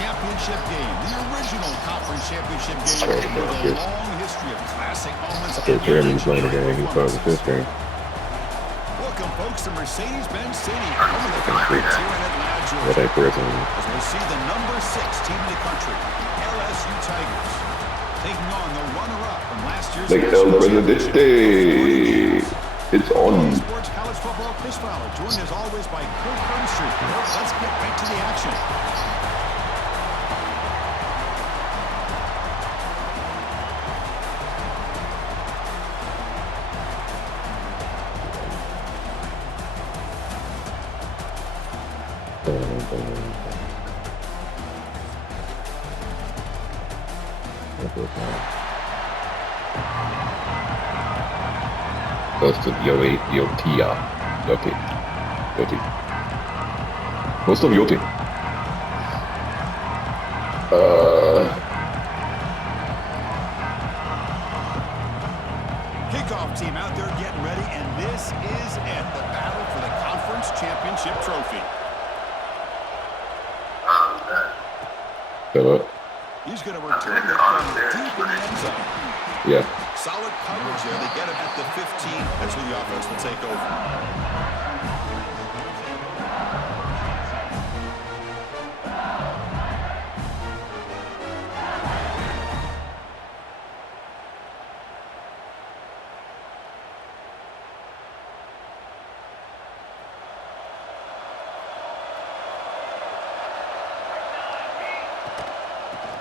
championship game, the original conference championship game with a long history of classic moments and legendary performances. Welcome, folks, to Mercedes-Benz Stadium, home of the Falcons here in Atlanta, Georgia. As we see the number 6 team in the country, LSU Tigers, taking on the runner-up from last year's Presidente. It's on. Sports College Football, Chris Fowler, joined as always by Kirk Burnstreet. Let's get right to the action. Most of Yoti. Most of Yoti. Kickoff team out there getting ready, and this is it, the battle for the conference championship trophy. He's going to return it from deep in the end zone. Yeah. Solid coverage there. They get him at the 15. That's where the offense will take over.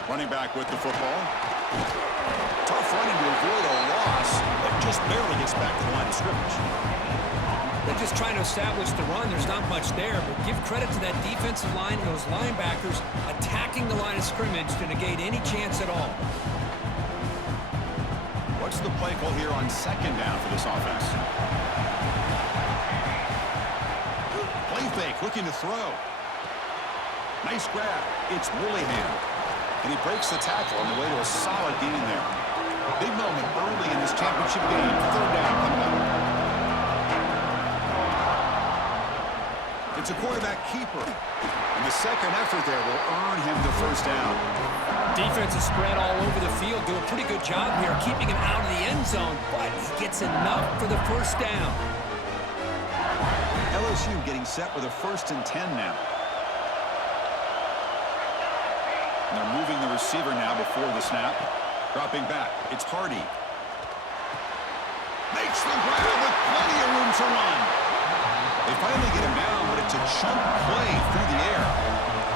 Running back with the football. Tough running to avoid a loss, but just barely gets back to the line of scrimmage. They're just trying to establish the run. There's not much there, but give credit to that defensive line and those linebackers attacking the line of scrimmage to negate any chance at all. What's the play call here on second down for this offense? Play fake, looking to throw. Nice grab. It's Willingham. And he breaks the tackle on the way to a solid gain there. Big moment early in this championship game. Third down coming up. It's a quarterback keeper. And the second effort there will earn him the first down. Defense is spread all over the field. Do a pretty good job here keeping him out of the end zone, but he gets enough for the first down. LSU getting set with a 1st and 10 now. And they're moving the receiver now before the snap. Dropping back. It's Hardy. Makes the grab with plenty of room to run. They finally get him down, but it's a chunk play through the air.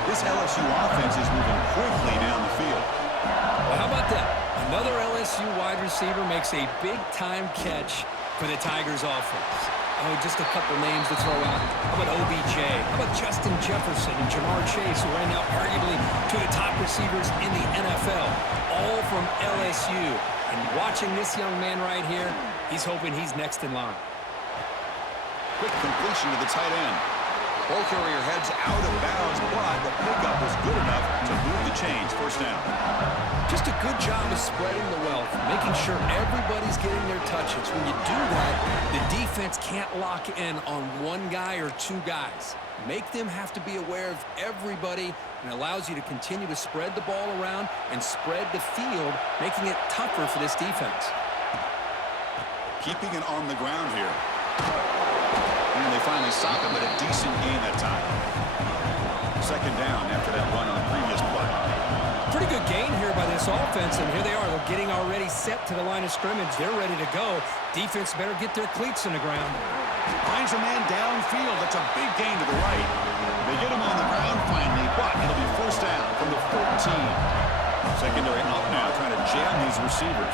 This LSU offense is moving quickly down the field. Well, how about that? Another LSU wide receiver makes a big-time catch for the Tigers offense. Oh, just a couple names to throw out. How about OBJ? How about Justin Jefferson and Jamar Chase, who are now arguably two of the top receivers in the NFL, all from LSU. And watching this young man right here, he's hoping he's next in line. Quick completion to the tight end. Ball carrier heads out of bounds, but the pickup was good enough to move the chains. First down. Just a good job of spreading the wealth, making sure everybody's getting their touches. When you do that, the defense can't lock in on one guy or two guys. Make them have to be aware of everybody, and allows you to continue to spread the ball around and spread the field, making it tougher for this defense. Keeping it on the ground here. And they finally stop him at a decent gain that time. Second down after that run on the previous play. Pretty good gain here by this offense, and here they are. They're getting already set to the line of scrimmage. They're ready to go. Defense better get their cleats in the ground. Finds a man downfield. That's a big gain to the right. They get him on the ground finally, but it'll be first down from the 14. Secondary up now, trying to jam these receivers.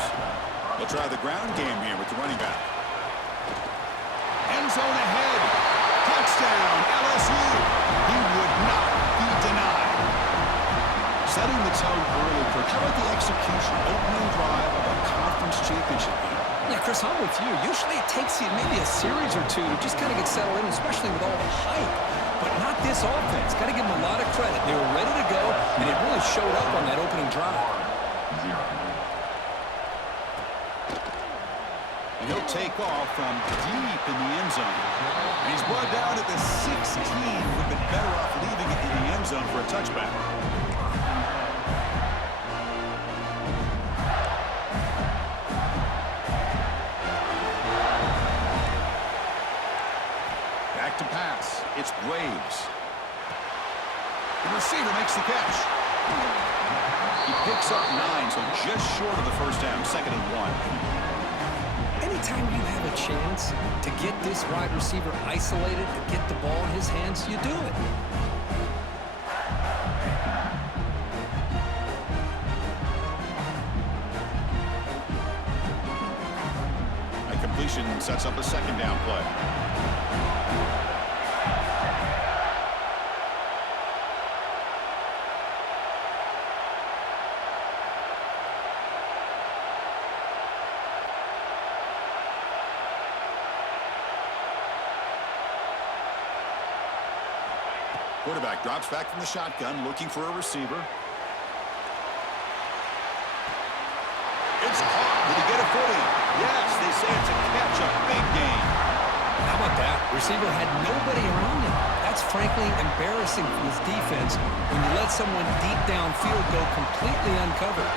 They'll try the ground game here with the running back. End zone ahead. Touchdown, LSU. He would not be denied. Setting the tone early, Kirk. How about the execution, opening drive of a conference championship game? Yeah, Chris, I'm with you. Usually it takes you maybe a series or two to just kind of get settled in, especially with all the hype. But not this offense. Got to give them a lot of credit. They were ready to go, and it really showed up on that opening drive. And he'll take off from deep in the end zone. And he's brought down at the 16. Would have been better off leaving it in the end zone for a touchback. The receiver makes the catch. He picks up 9, so just short of the first down, 2nd and 1. Anytime you have a chance to get this wide receiver isolated and get the ball in his hands, you do it. A completion sets up a 2nd down play. Quarterback drops back from the shotgun, looking for a receiver. It's caught. Did he get a footing? Yes, they say it's a catch, a big gain. How about that? Receiver had nobody around him. That's frankly embarrassing for this defense when you let someone deep downfield go completely uncovered.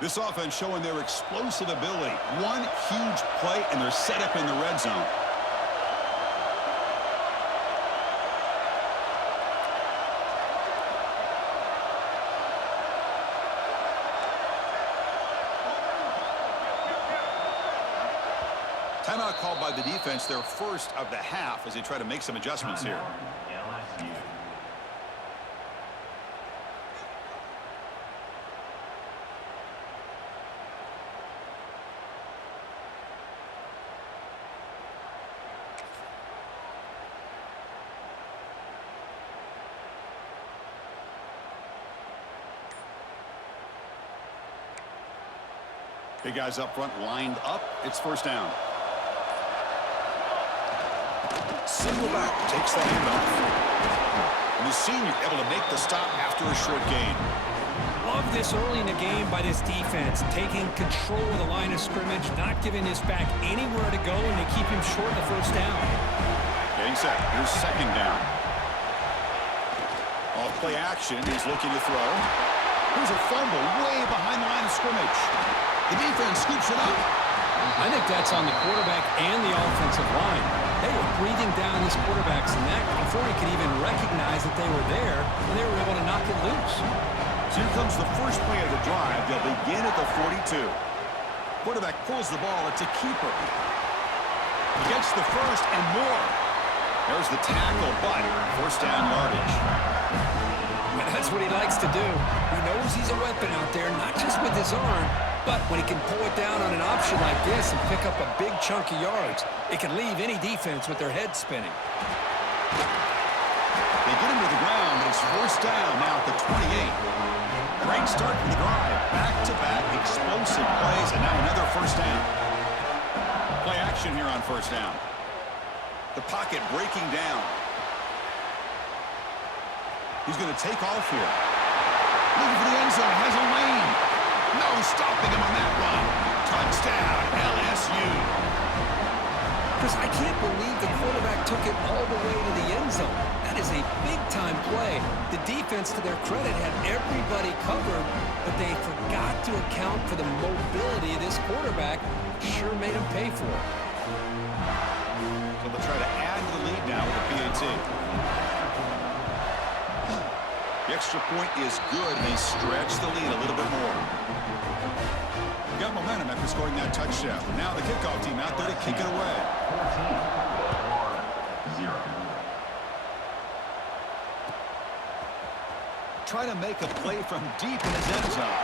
This offense showing their explosive ability. One huge play, and they're set up in the red zone. Timeout called by the defense, their first of the half, as they try to make some adjustments here. LSU. Big guys up front lined up. It's 1st down. Single back takes the handoff. And the senior able to make the stop after a short gain. Love this early in the game by this defense, taking control of the line of scrimmage, not giving this back anywhere to go, and they keep him short of the 1st down. Getting set. Here's 2nd down. Off play action. He's looking to throw. Here's a fumble way behind the line of scrimmage. The defense scoops it up. I think that's on the quarterback and the offensive line. They were breathing down this quarterback's neck before he could even recognize that they were there, and they were able to knock it loose. So here comes the first play of the drive. They'll begin at the 42. Quarterback pulls the ball. It's a keeper. He gets the first and more. There's the tackle, but 1st down yardage. And that's what he likes to do. He knows he's a weapon out there, not just with his arm, but when he can pull it down on an option like this and pick up a big chunk of yards, it can leave any defense with their head spinning. They get him to the ground, and it's 1st down now at the 28. Great start for the drive. Back-to-back explosive plays, and now another 1st down. Play action here on 1st down. The pocket breaking down. He's going to take off here. Looking for the end zone. Has a lane. No stopping him on that run. Touchdown, LSU. Chris, I can't believe the quarterback took it all the way to the end zone. That is a big-time play. The defense, to their credit, had everybody covered, but they forgot to account for the mobility of this quarterback. Sure made him pay for it. So they'll try to add to the lead now with the PAT. The extra point is good, and they stretch the lead a little bit more. Got momentum after scoring that touchdown. Now the kickoff team out there to kick it away. 14-0. Try to make a play from deep in his end zone.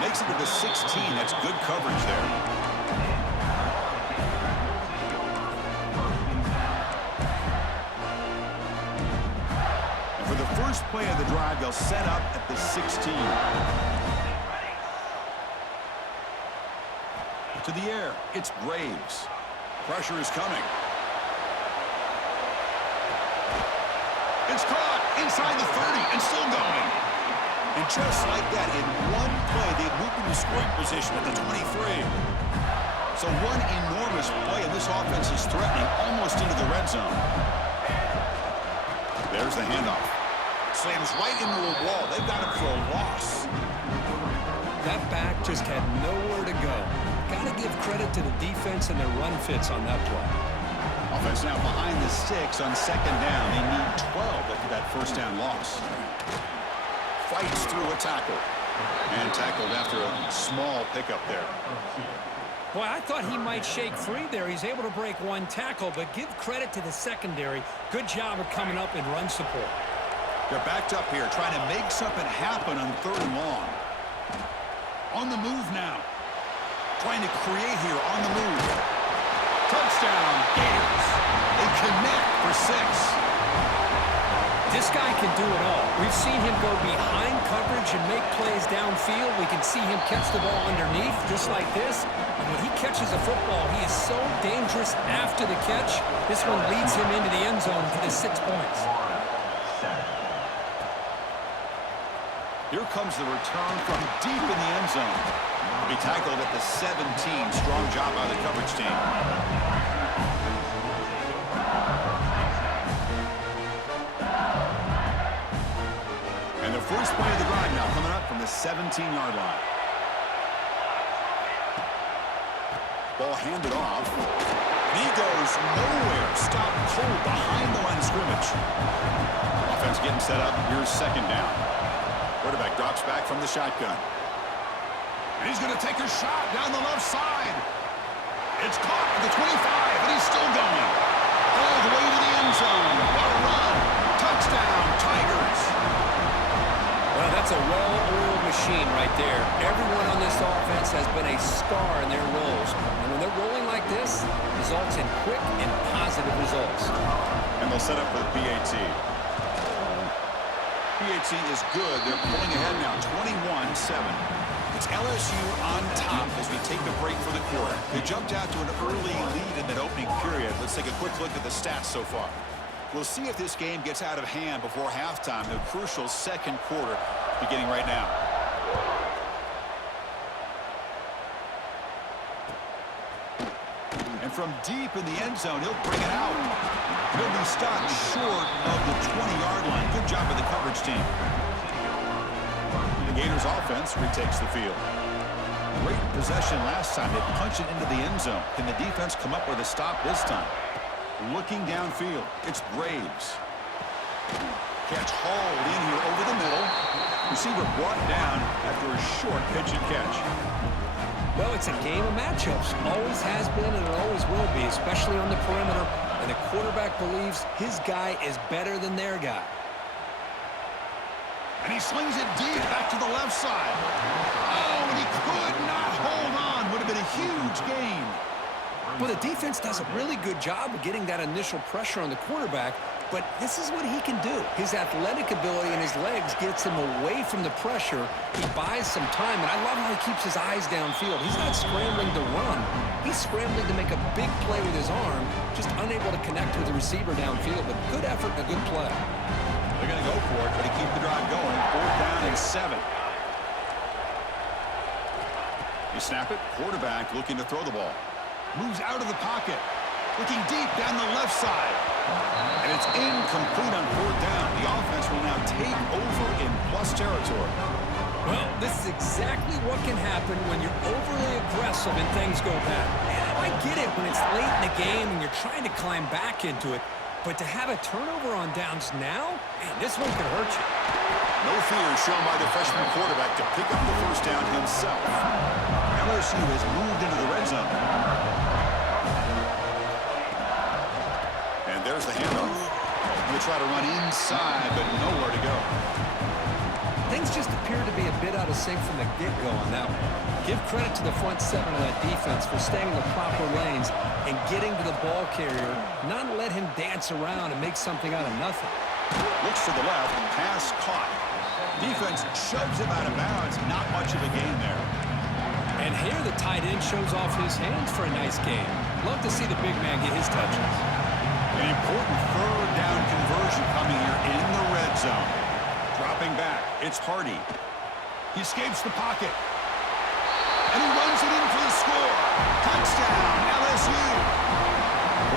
Makes it to the 16. That's good coverage there. For the first play of the drive, they'll set up at the 16. To the air, it's Graves. Pressure is coming. It's caught inside the 30 and still going. And just like that, in one play, they moved into scoring position at the 23. So one enormous play, and this offense is threatening almost into the red zone. There's the handoff. Slams right into a wall. They've got him for a loss. That back just had nowhere to go. got to give credit to the defense and their run fits on that play. Offense now behind the sticks on second down. They need 12 after that first down loss. Fights through a tackle. And tackled after a small pickup there. Boy, I thought he might shake free there. He's able to break one tackle, but give credit to the secondary. Good job of coming up in run support. They're backed up here, trying to make something happen on third and long. On the move now. Trying to create here on the move. Touchdown, Gators. They connect for 6. This guy can do it all. We've seen him go behind coverage and make plays downfield. We can see him catch the ball underneath, just like this. And when he catches a football, he is so dangerous after the catch. This one leads him into the end zone for the 6 points. Here comes the return from deep in the end zone. He tackled at the 17. Strong job by the coverage team. And the first play of the drive now coming up from the 17-yard line. Ball handed off. And he goes nowhere. Stopped cold behind the line of scrimmage. Offense getting set up. Here's second down. Quarterback drops back from the shotgun. And he's going to take a shot down the left side. It's caught at the 25, and he's still going. All the way to the end zone. What a run. Touchdown, Tigers. Well, that's a well-oiled machine right there. Everyone on this offense has been a star in their roles. And when they're rolling like this, results in quick and positive results. And they'll set up for the PAT. PAT is good. They're pulling ahead now, 21-7. It's LSU on top as we take a break for the quarter. They jumped out to an early lead in that opening period. Let's take a quick look at the stats so far. We'll see if this game gets out of hand before halftime, the crucial second quarter beginning right now. And from deep in the end zone, he'll bring it out. He'll be stopped short of the 20-yard line. Good job by the coverage team. The Gators offense retakes the field. Great possession last time. They punch it into the end zone. Can the defense come up with a stop this time? Looking downfield, it's Braves. Catch hauled in here over the middle. Receiver brought down after a short pitch and catch. Well, it's a game of matchups. Always has been and it always will be, especially on the perimeter. And the quarterback believes his guy is better than their guy. And he slings it deep back to the left side. Oh, and he could not hold on. Would have been a huge gain. Well, the defense does a really good job of getting that initial pressure on the quarterback, but this is what he can do. His athletic ability and his legs gets him away from the pressure. He buys some time, and I love how he keeps his eyes downfield. He's not scrambling to run. He's scrambling to make a big play with his arm, just unable to connect with the receiver downfield, but good effort and a good play. They're going to go for it, but to keep the drive going. 4th down and 7. You snap it. Quarterback looking to throw the ball. Moves out of the pocket. Looking deep down the left side. And it's incomplete on 4th down. The offense will now take over in plus territory. Well, this is exactly what can happen when you're overly aggressive and things go bad. And I get it when it's late in the game and you're trying to climb back into it. But to have a turnover on downs now, man, this one could hurt you. No fear shown by the freshman quarterback to pick up the first down himself. LSU has moved into the red zone. And there's the handoff. Going to try to run inside, but nowhere to go. Things just appear to be a bit out of sync from the get-go on that one. Give credit to the front seven of that defense for staying in the proper lanes and getting to the ball carrier, not let him dance around and make something out of nothing. Looks to the left, pass caught. Defense shoves him out of bounds. Not much of a gain there. And here the tight end shows off his hands for a nice game. Love to see the big man get his touches. An important 3rd down conversion coming here in the red zone. Dropping back, it's Hardy. He escapes the pocket. And he runs it in for the score. Touchdown, LSU.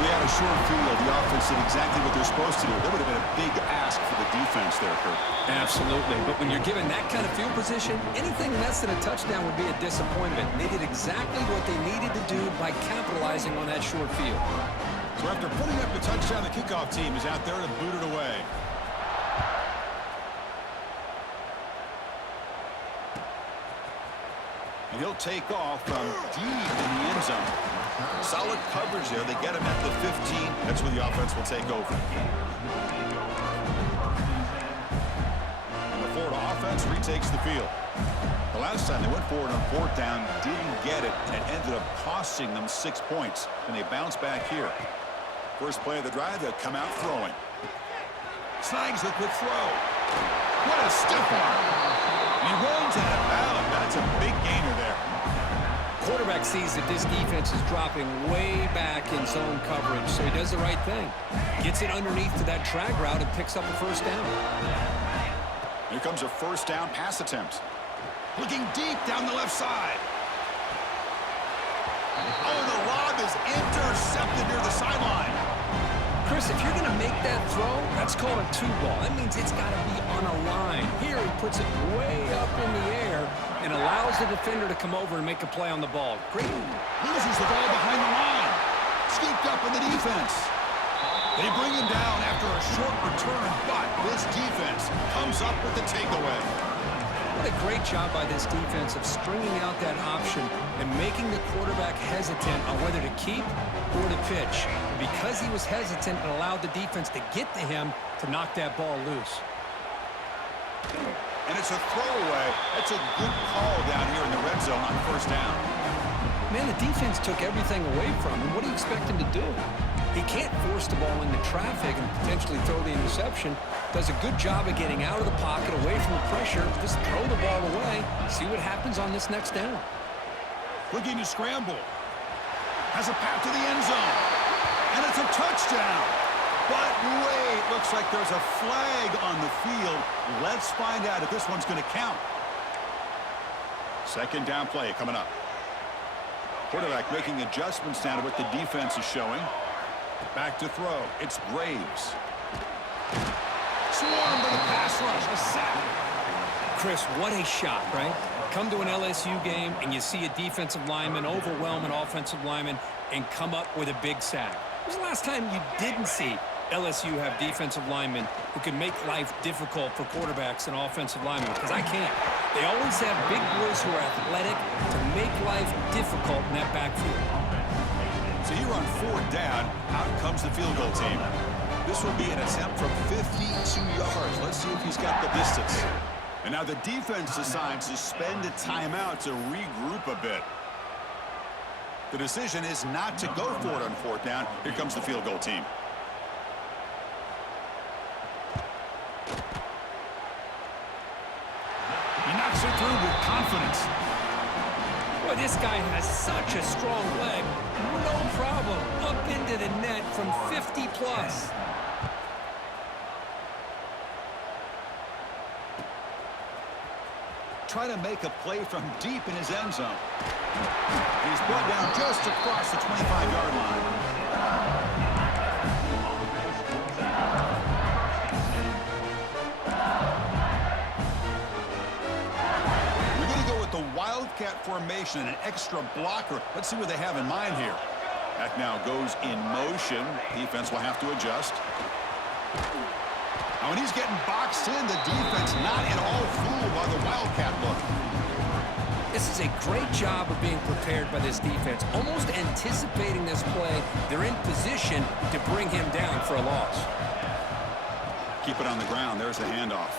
We had a short field. The offense did exactly what they're supposed to do. That would have been a big ask for the defense there, Kurt. Absolutely. But when you're given that kind of field position, anything less than a touchdown would be a disappointment. They did exactly what they needed to do by capitalizing on that short field. So after putting up the touchdown, the kickoff team is out there to boot it away. And he'll take off from deep in the end zone. Solid coverage there. They get him at the 15. That's where the offense will take over. And the Florida offense retakes the field. The last time they went forward on fourth down, didn't get it, and ended up costing them 6 points. And they bounce back here. First play of the drive, they'll come out throwing. Snags the quick throw. What a stiff arm. He runs out of bounds. That's a big gainer there. Quarterback sees that this defense is dropping way back in zone coverage, so he does the right thing. Gets it underneath to that drag route and picks up a first down. Here comes a first down pass attempt. Looking deep down the left side. Oh, the lob is intercepted near the sideline. Chris, if you're going to make that throw, that's called a two-ball. That means it's got to be on a line. Here he puts it way up in the air and allows the defender to come over and make a play on the ball. Great. Loses the ball behind the line. Scooped up in the defense. They bring him down after a short return, but this defense comes up with the takeaway. What a great job by this defense of stringing out that option and making the quarterback hesitant on whether to keep or to pitch. And because he was hesitant, it allowed the defense to get to him to knock that ball loose. And it's a throwaway. That's a good call down here in the red zone on first down. Man, the defense took everything away from him. What do you expect him to do? He can't force the ball into traffic and potentially throw the interception. Does a good job of getting out of the pocket, away from the pressure. Just throw the ball away. See what happens on this next down. Looking to scramble. Has a path to the end zone. And it's a touchdown. But wait, looks like there's a flag on the field. Let's find out if this one's going to count. Second down play coming up. Quarterback making adjustments now to what the defense is showing. Back to throw. It's Graves. Swarmed by the pass rush. A sack. Chris, what a shot, right? Come to an LSU game and you see a defensive lineman overwhelm an offensive lineman and come up with a big sack. When was the last time you didn't see LSU have defensive linemen who can make life difficult for quarterbacks and offensive linemen? Because I can't. They always have big boys who are athletic to make life difficult in that backfield. So here on fourth down, out comes the field goal team. This will be an attempt from 52 yards. Let's see if he's got the distance. And now the defense decides to spend a timeout to regroup a bit. The decision is not to go for it on fourth down. Here comes the field goal team. He knocks it through with confidence. Boy, this guy has such a strong leg. No problem. Up into the net from 50 plus. Trying to make a play from deep in his end zone. He's brought down just across the 25-yard line. We're going to go with the Wildcat formation and an extra blocker. Let's see what they have in mind here. That now goes in motion. Defense will have to adjust. Now, when he's getting boxed in, the defense not at all fooled by the Wildcat look. This is a great job of being prepared by this defense. Almost anticipating this play, they're in position to bring him down for a loss. Keep it on the ground. There's the handoff.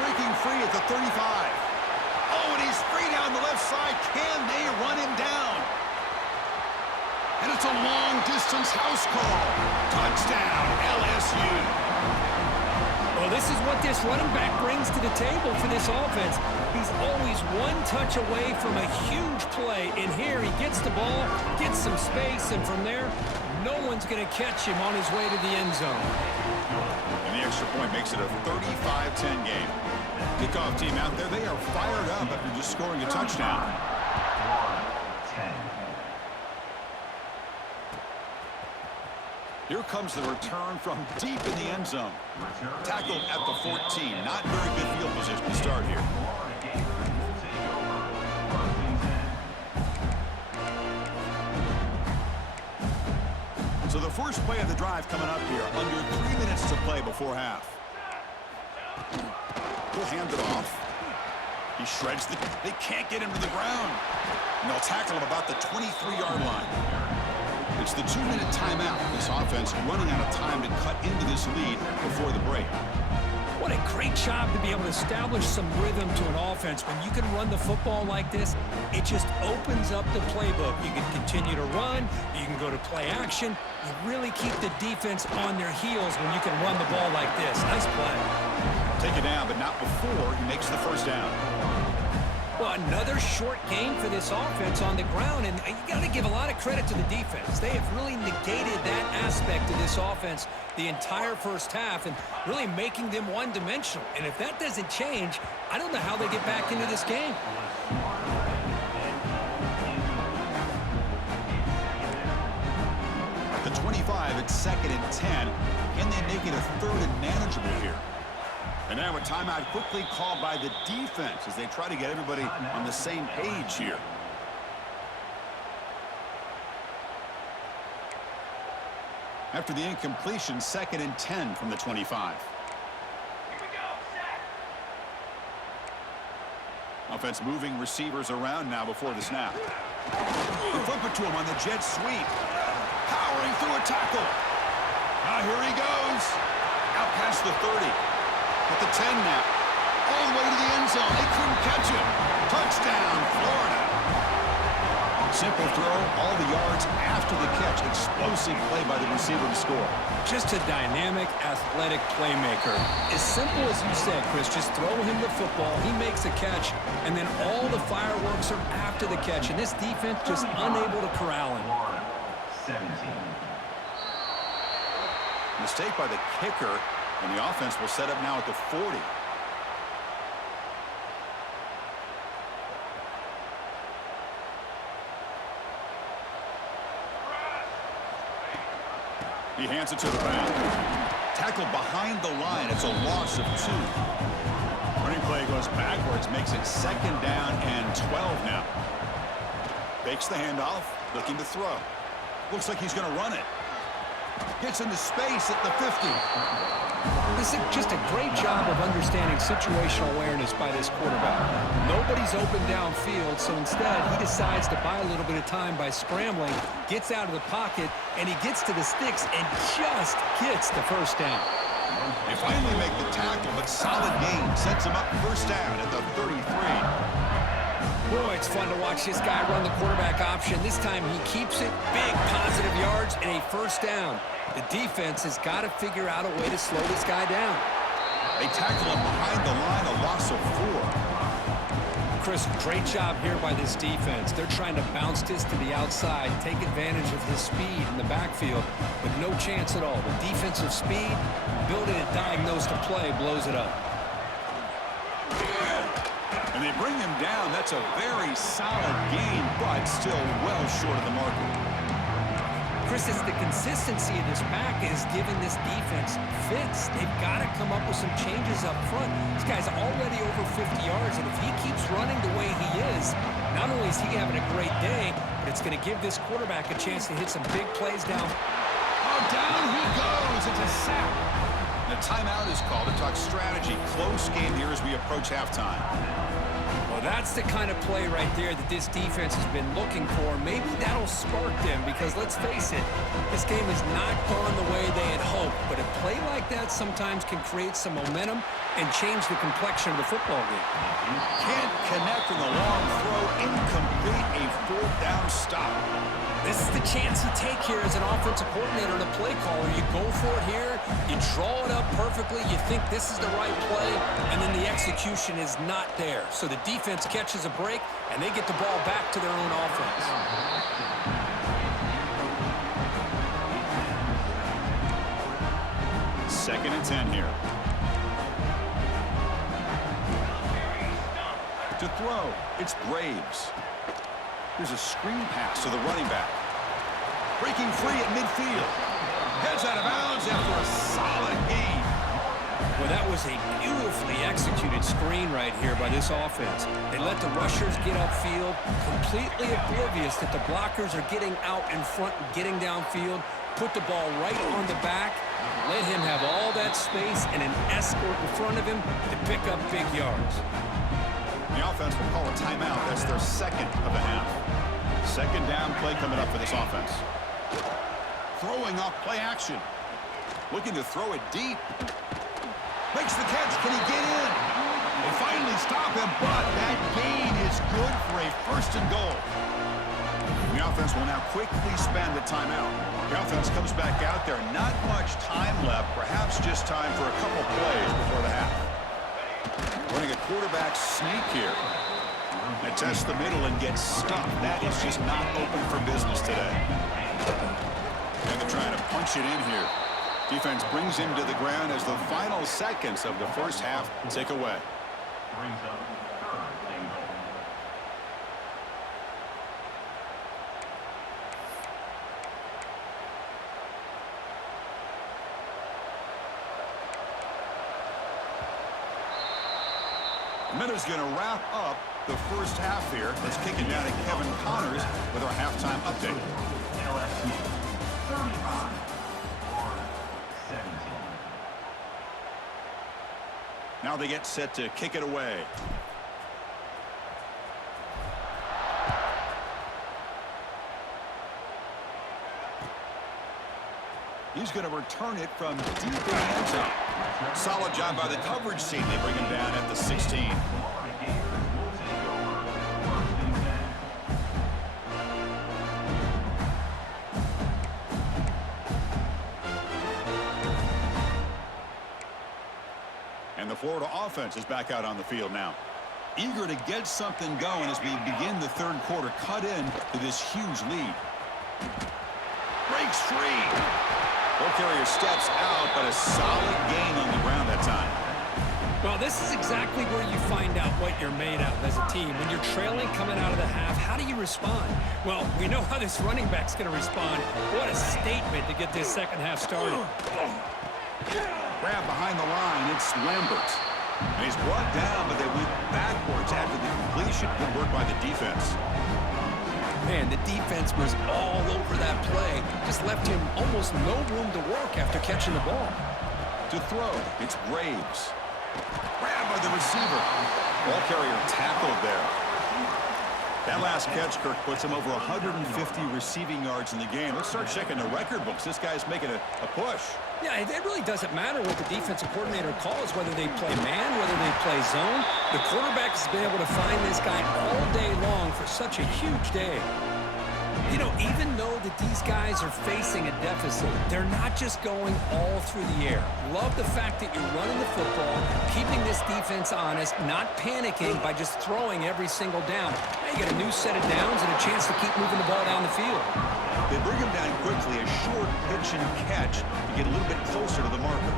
Breaking free at the 35. Oh, and he's free down the left side. Can they run him down? And it's a long-distance house call. Touchdown, LSU. Well, this is what this running back brings to the table for this offense. He's always one touch away from a huge play. And here he gets the ball, gets some space, and from there, no one's going to catch him on his way to the end zone. And the extra point makes it a 35-10 game. Kickoff team out there, they are fired up after just scoring a touchdown. Here comes the return from deep in the end zone. Tackled at the 14. Not very good field position to start here. So the first play of the drive coming up here. Under 3 minutes to play before half. He'll hand it off. He shreds the... They can't get him to the ground. And they'll tackle him about the 23-yard line. It's the 2-minute timeout. This offense running out of time to cut into this lead before the break. What a great job to be able to establish some rhythm to an offense. When you can run the football like this, it just opens up the playbook. You can continue to run. You can go to play action. You really keep the defense on their heels when you can run the ball like this. Nice play. Take it down, but not before he makes the first down. Well, another short game for this offense on the ground, and you got to give a lot of credit to the defense. They have really negated that aspect of this offense the entire first half and really making them one-dimensional. And if that doesn't change, I don't know how they get back into this game. At the 25, it's 2nd and 10. Can they make it a 3rd and manageable here? And now a timeout quickly called by the defense as they try to get everybody on the same page here. After the incompletion, 2nd and 10 from the 25. Offense moving receivers around now before the snap. They flip it to him on the jet sweep. Powering through a tackle. Here he goes. Out past the 30. At the 10 now. All the way to the end zone. They couldn't catch him. Touchdown, Florida. Simple throw, all the yards after the catch. Explosive play by the receiver to score. Just a dynamic, athletic playmaker. As simple as you said, Chris, just throw him the football. He makes a catch, and then all the fireworks are after the catch. And this defense just unable to corral him. 17. Mistake by the kicker. And the offense will set up now at the 40. He hands it to the back. Tackled behind the line. It's a loss of 2. Running play goes backwards. Makes it 2nd down and 12 now. Fakes the handoff. Looking to throw. Looks like he's going to run it. Gets into space at the 50. This is just a great job of understanding situational awareness by this quarterback. Nobody's open downfield, so instead he decides to buy a little bit of time by scrambling, gets out of the pocket, and he gets to the sticks and just gets the first down. They finally make the tackle, but solid gain sets him up first down at the 33. Boy, it's fun to watch this guy run the quarterback option. This time he keeps it, big positive yards, and a first down. The defense has got to figure out a way to slow this guy down. They tackle him behind the line, a loss of 4. Chris, great job here by this defense. They're trying to bounce this to the outside, take advantage of his speed in the backfield, but no chance at all. The defensive speed, ability to diagnose the play, blows it up. And they bring him down. That's a very solid gain, but still well short of the marker. Chris, it's the consistency of this back has given this defense fits. They've got to come up with some changes up front. This guy's already over 50 yards, and if he keeps running the way he is, not only is he having a great day, but it's going to give this quarterback a chance to hit some big plays down. Oh, down he goes. It's a sack. The timeout is called to talk strategy. Close game here as we approach halftime. Well, that's the kind of play right there that this defense has been looking for. Maybe that'll spark them because, let's face it, this game has not gone the way they had hoped. But a play like that sometimes can create some momentum and change the complexion of the football game. Can't connect in the long throw. Incomplete. A 4th down stop. This is the chance you take here as an offensive coordinator and a play caller. You go for it here, you draw it up perfectly, you think this is the right play, and then the execution is not there. So the defense catches a break, and they get the ball back to their own offense. Second and 10 here. To throw, it's Braves. Here's a screen pass to the running back. Breaking free at midfield. Heads out of bounds after a solid gain. Well, that was a beautifully executed screen right here by this offense. They let the rushers get upfield, completely oblivious that the blockers are getting out in front and getting downfield, put the ball right on the back, let him have all that space and an escort in front of him to pick up big yards. The offense will call a timeout. That's their second of the half. Second down play coming up for this offense. Throwing off play action. Looking to throw it deep. Makes the catch. Can he get in? They finally stop him, but that gain is good for a first and goal. The offense will now quickly spend the timeout. The offense comes back out there. Not much time left. Perhaps just time for a couple plays before the half. Running a quarterback sneak here. They test the middle and get stuffed. That is just not open for business today. And they're trying to punch it in here. Defense brings him to the ground as the final seconds of the first half tick away. Minute's going to wrap up the first half here. Let's kick it down to Kevin Connors with our halftime update. LSU 35. Now they get set to kick it away. He's going to return it from deep in the end zone. Solid job by the coverage team. They bring him down at the 16. And the Florida offense is back out on the field now. Eager to get something going as we begin the third quarter. Cut in to this huge lead. Breaks free. Ball carrier steps out, but a solid gain on the ground that time. Well, this is exactly where you find out what you're made of as a team. When you're trailing coming out of the half, how do you respond? Well, we know how this running back's going to respond. What a statement to get this second half started. Grab behind the line, it's Lambert. And he's brought down, but they went backwards after the completion. Good work by the defense. Man, the defense was all over that play. Just left him almost no room to work after catching the ball. To throw, it's Graves. Grab by the receiver. Ball carrier tackled there. That last catch, Kirk, puts him over 150 receiving yards in the game. Let's start checking the record books. This guy's making a push. Yeah, it really doesn't matter what the defensive coordinator calls, whether they play man, whether they play zone. The quarterback has been able to find this guy all day long for such a huge day. You know, even though that these guys are facing a deficit, they're not just going all through the air. Love the fact that you're running the football, keeping this defense honest, not panicking by just throwing every single down. Now you get a new set of downs and a chance to keep moving the ball down the field. They bring him down quickly, a short pitch and catch to get a little bit closer to the marker.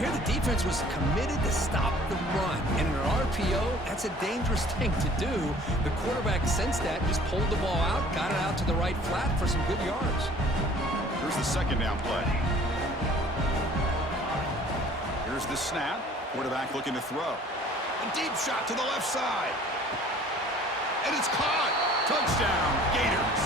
Here the defense was committed to stop the run. And in an RPO, that's a dangerous thing to do. The quarterback sensed that, just pulled the ball out, got it out to the right flat for some good yards. Here's the second down play. Here's the snap. Quarterback looking to throw. A deep shot to the left side. And it's caught. Touchdown, Gators.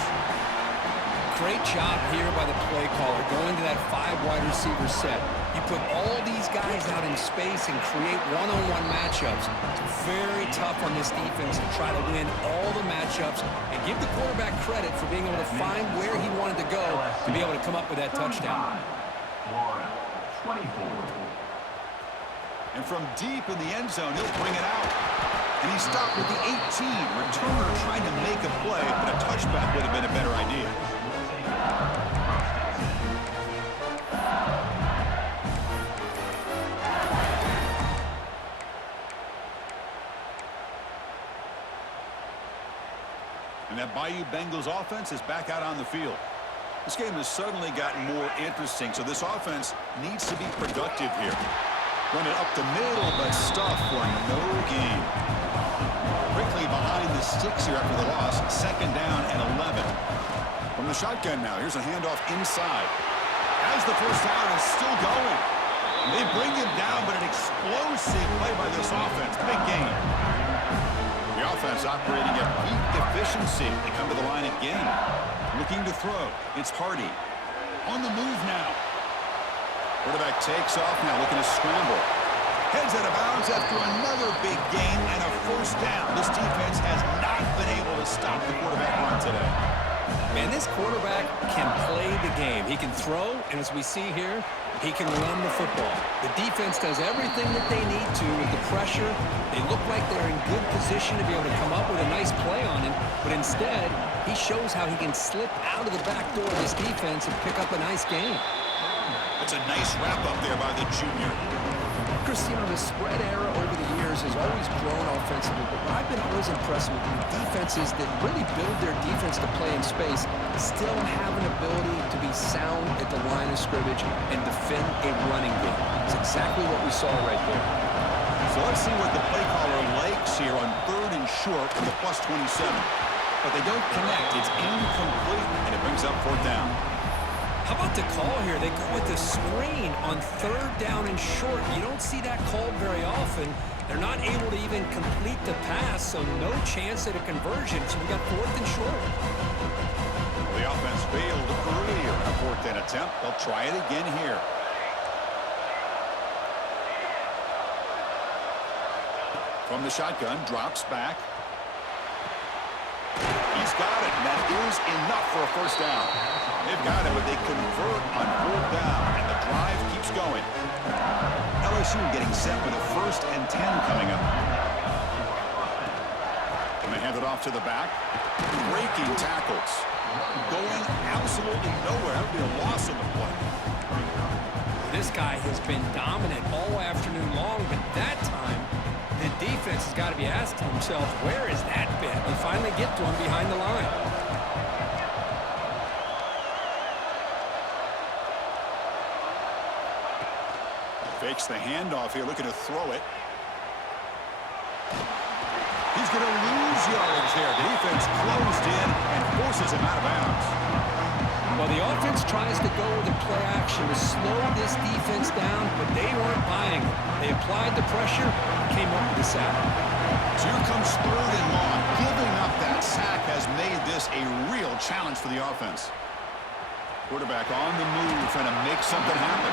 Great job here by the play caller, going to that 5 wide receiver set. You put all these guys out in space and create one-on-one matchups. It's very tough on this defense to try to win all the matchups and give the quarterback credit for being able to find where he wanted to go to be able to come up with that touchdown. And from deep in the end zone, he'll bring it out. And he stopped with the 18. Returner trying to make a play, but a touchback would have been a better idea. And that Bayou Bengals offense is back out on the field. This game has suddenly gotten more interesting, so this offense needs to be productive here. Run it up the middle, but stuff for no gain. Quickly behind the sticks here after the loss. Second down and 11. From the shotgun now, here's a handoff inside. As the first down is still going. They bring him down, but an explosive play by this offense. Big game. The offense operating at peak efficiency. They come to the line again. Looking to throw. It's Hardy. On the move now. Quarterback takes off now, looking to scramble. Heads out of bounds after another big gain and a first down. This defense has not been able to stop the quarterback run today. Man, this quarterback can play the game. He can throw, and as we see here, he can run the football. The defense does everything that they need to with the pressure. They look like they're in good position to be able to come up with a nice play on him, but instead, he shows how he can slip out of the back door of this defense and pick up a nice gain. That's a nice wrap up there by the junior. Chris, you know, the spread era over the years has always grown offensively, but what I've been always impressed with defenses that really build their defense to play in space still have an ability to be sound at the line of scrimmage and defend a running game. It's exactly what we saw right there. So let's see what the play caller likes here on 3rd and short from the +27. But they don't connect. It's incomplete, and it brings up 4th down. How about the call here? They go with the screen on 3rd down and short. You don't see that called very often. They're not able to even complete the pass, so no chance at a conversion. So we got 4th and short. The offense failed earlier in a 4th down attempt. They'll try it again here. From the shotgun, drops back. He's got it, and that is enough for a first down. They've got it, but they convert on 4th down, and the drive keeps going. LSU getting set with a 1st and 10 coming up. And they hand it off to the back. Breaking tackles. Going absolutely nowhere. That would be a loss on the play. This guy has been dominant all afternoon long, but that time, the defense has got to be asking themselves, where has that been? They finally get to him behind the line. Fakes the handoff here, looking to throw it. He's going to lose yardage there. The defense closed in and forces him out of bounds. Well, the offense tries to go with a play action to slow this defense down, but they weren't buying it. They applied the pressure, came up with the sack. So here comes 3rd and long. Giving up that sack has made this a real challenge for the offense. Quarterback on the move, trying to make something happen.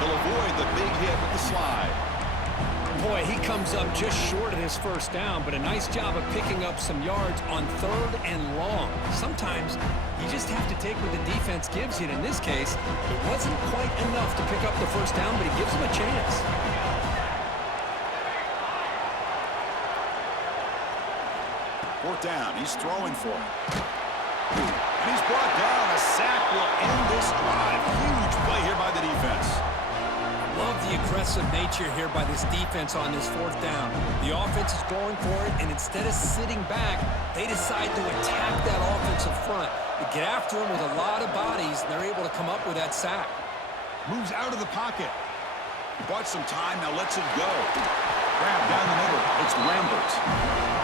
He'll avoid the big hit with the slide. Boy, he comes up just short of his first down, but a nice job of picking up some yards on 3rd and long. Sometimes you just have to take what the defense gives you. And in this case, it wasn't quite enough to pick up the first down, but he gives him a chance. 4th down, he's throwing for it. And he's brought down. A sack will end this drive. Huge play here by the defense. Love the aggressive nature here by this defense on this 4th down. The offense is going for it, and instead of sitting back, they decide to attack that offensive front. They get after him with a lot of bodies, and they're able to come up with that sack. Moves out of the pocket. He bought some time, now lets it go. Grab down the middle. It's Lambert.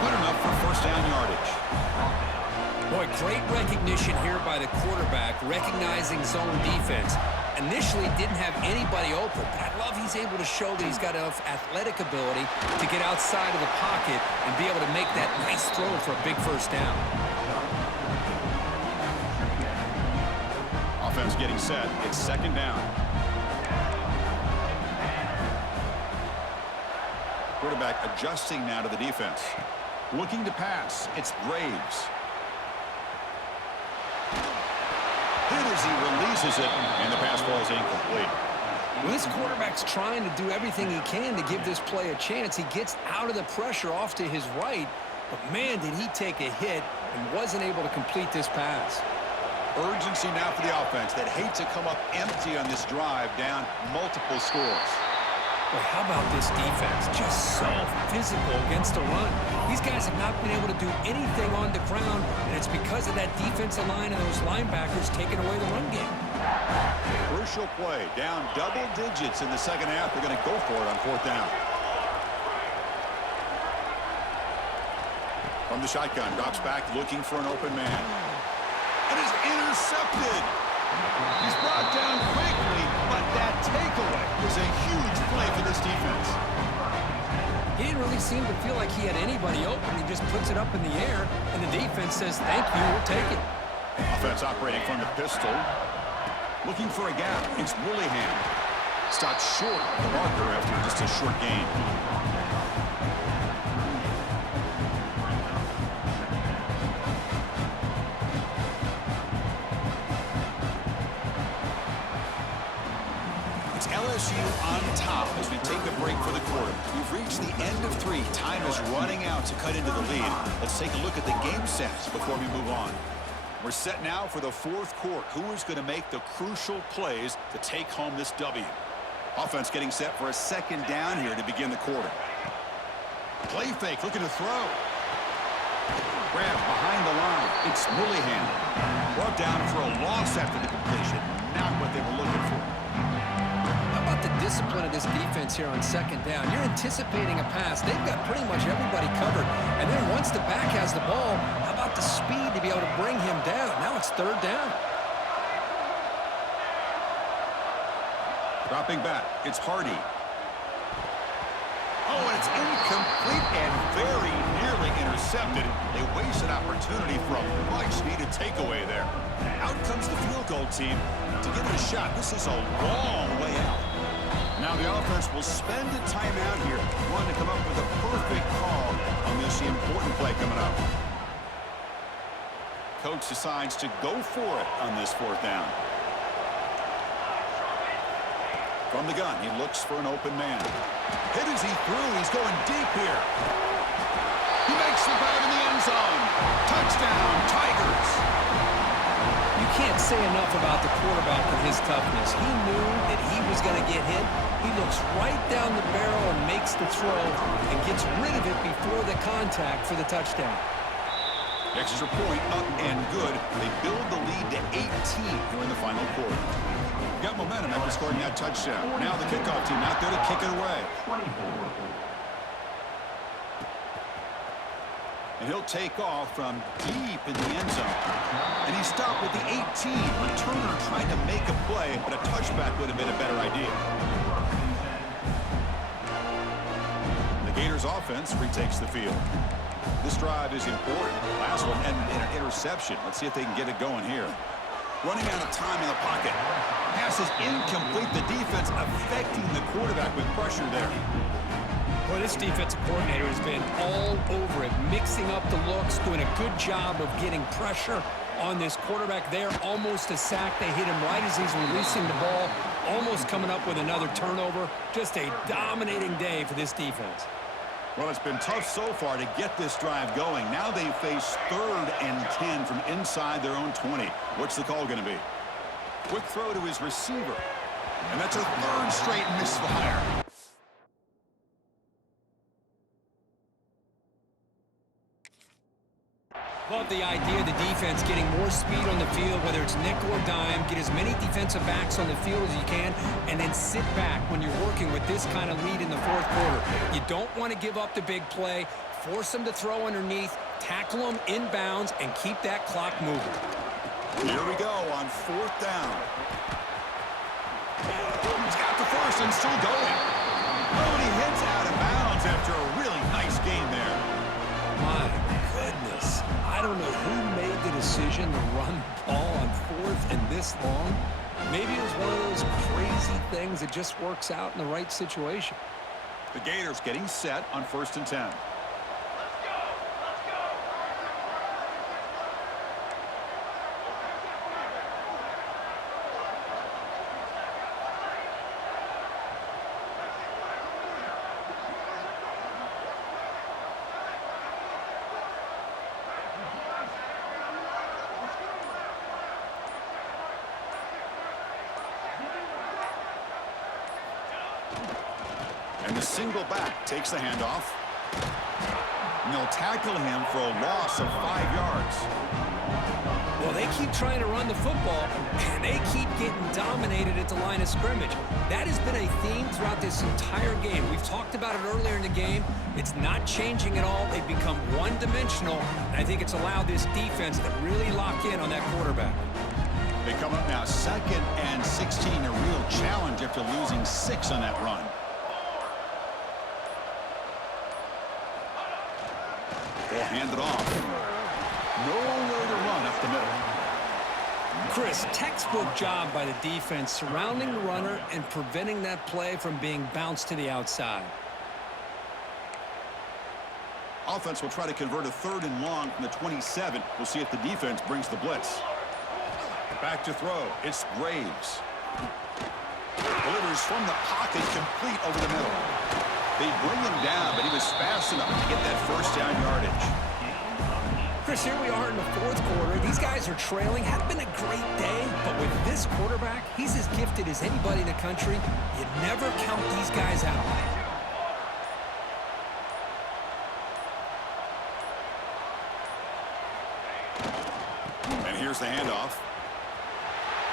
Good enough for first down yardage. Boy, great recognition here by the quarterback, recognizing zone defense. Initially didn't have anybody open, but I love he's able to show that he's got enough athletic ability to get outside of the pocket and be able to make that nice throw for a big first down. Offense getting set. It's 2nd down. Quarterback adjusting now to the defense. Looking to pass. It's Graves. Hit as he releases it, and the pass ball is incomplete. Well, this quarterback's trying to do everything he can to give this play a chance. He gets out of the pressure off to his right, but man, did he take a hit and wasn't able to complete this pass. Urgency now for the offense that hate to come up empty on this drive, down multiple scores. Boy, how about this defense? Just so physical against the run. These guys have not been able to do anything on the ground, and it's because of that defensive line and those linebackers taking away the run game. Crucial play. Down double digits in the second half. They're going to go for it on 4th down. From the shotgun, drops back looking for an open man. And is intercepted. He's brought down quick. that takeaway was a huge play for this defense. He didn't really seem to feel like he had anybody open. He just puts it up in the air, and the defense says, thank you, we'll take it. Offense operating from the pistol. Looking for a gap. It's Willingham. Stopped short of the marker after just a short gain. It's LSU on top as we take a break for the quarter. We've reached the end of 3. Time is running out to cut into the lead. Let's take a look at the game sets before we move on. We're set now for the 4th quarter. Who is going to make the crucial plays to take home this W? Offense getting set for a 2nd down here to begin the quarter. Play fake, looking to throw. Grab behind the line. It's Willingham. Brought down for a loss after the completion. Not what they were looking for. How about the discipline of this defense here on 2nd down? You're anticipating a pass. They've got pretty much everybody covered. And then once the back has the ball, how about the speed to be able to bring him down? Now it's 3rd down. Dropping back, it's Hardy. Oh, and it's incomplete and very nearly intercepted. They wasted opportunity for a much-needed takeaway there. Out comes the field goal team to give it a shot. This is a long way out. Now the offense will spend a timeout here, wanting to come up with a perfect call on this important play coming up. Coach decides to go for it on this 4th down. From the gun, he looks for an open man. Hit as he threw. He's going deep here. He makes the grab in the end zone. Touchdown, Tigers. You can't say enough about the quarterback and his toughness. He knew that he was going to get hit. He looks right down the barrel and makes the throw and gets rid of it before the contact for the touchdown. Extra point up and good. They build the lead to 18 here in the final quarter. Got momentum after scoring that touchdown. Now the kickoff team out there to kick it away. And he'll take off from deep in the end zone. And he stopped with the 18. Returner trying to make a play, but a touchback would have been a better idea. The Gators offense retakes the field. This drive is important. Last one ended in an interception. Let's see if they can get it going here. Running out of time in the pocket. Pass is incomplete. The defense affecting the quarterback with pressure there. Well, this defensive coordinator has been all over it, mixing up the looks, doing a good job of getting pressure on this quarterback there. Almost a sack. They hit him right as he's releasing the ball, almost coming up with another turnover. Just a dominating day for this defense. Well, it's been tough so far to get this drive going. Now they face 3rd and 10 from inside their own 20. What's the call going to be? Quick throw to his receiver. And that's a 3rd straight misfire. Love the idea of the defense getting more speed on the field, whether it's nickel or dime, get as many defensive backs on the field as you can, and then sit back when you're working with this kind of lead in the 4th quarter. You don't want to give up the big play, force them to throw underneath, tackle them inbounds, and keep that clock moving. Here we go on 4th down. He's got the first and still going. Oh, and he hits out of bounds after a really nice game there. My goodness. I don't know who made the decision to run the ball on 4th and this long. Maybe it was one of those crazy things that just works out in the right situation. The Gators getting set on 1st and 10. And the single back takes the handoff. And they'll tackle him for a loss of 5 yards. Well, they keep trying to run the football, and they keep getting dominated at the line of scrimmage. That has been a theme throughout this entire game. We've talked about it earlier in the game. It's not changing at all. They've become one-dimensional, and I think it's allowed this defense to really lock in on that quarterback. They come up now 2nd and 16, a real challenge after losing 6 on that run. Ball handed off. Nowhere to run up the middle. Chris, textbook job by the defense surrounding the runner and preventing that play from being bounced to the outside. Offense will try to convert a 3rd and long from the 27. We'll see if the defense brings the blitz. Back to throw. It's Graves. Delivers from the pocket, complete over the middle. They bring him down, but he was fast enough to get that 1st down yardage. Chris, here we are in the 4th quarter. These guys are trailing. Hadn't been a great day, but with this quarterback, he's as gifted as anybody in the country. You never count these guys out. And here's the handoff.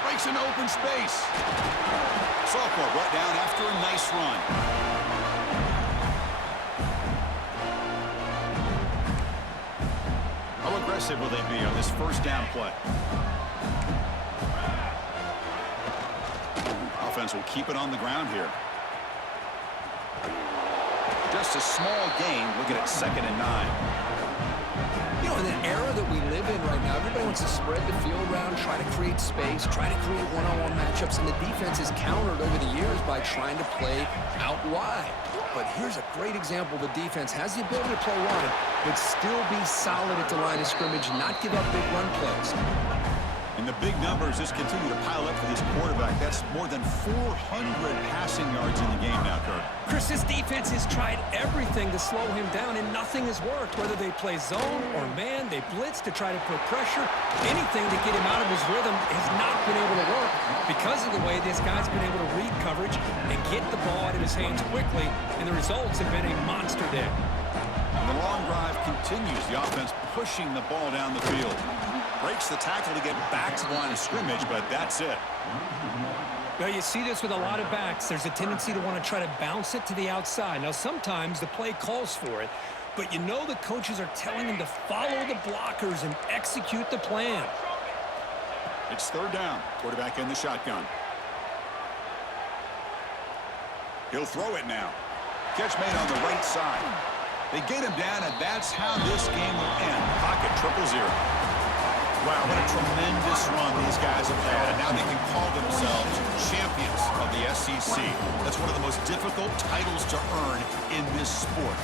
Breaks into open space. Sophomore brought down after a nice run. How aggressive will they be on this 1st down play? Offense will keep it on the ground here. Just a small gain. Looking at 2nd and 9. You know, in the era that we live in right now, everybody wants to spread the field around, try to create space, try to create one-on-one matchups, and the defense has countered over the years by trying to play out wide. But here's a great example. The defense has the ability to play wide, but still be solid at the line of scrimmage, not give up big run plays. And the big numbers just continue to pile up for this quarterback. That's more than 400 passing yards in the game now, Kurt. Chris, this defense has tried everything to slow him down, and nothing has worked. Whether they play zone or man, they blitz to try to put pressure. Anything to get him out of his rhythm has not been able to work because of the way this guy's been able to read coverage and get the ball out of his hands quickly, and the results have been a monster day. The long drive continues. The offense pushing the ball down the field. Breaks the tackle to get back to the line of scrimmage, but that's it. Now, you see this with a lot of backs. There's a tendency to want to try to bounce it to the outside. Now, sometimes the play calls for it, but you know the coaches are telling them to follow the blockers and execute the plan. It's 3rd down. Quarterback in the shotgun. He'll throw it now. Catch made on the right side. They get him down, and that's how this game will end. Pocket 0-0. Wow, what a tremendous run these guys have had. And now they can call themselves champions of the SEC. That's one of the most difficult titles to earn in this sport.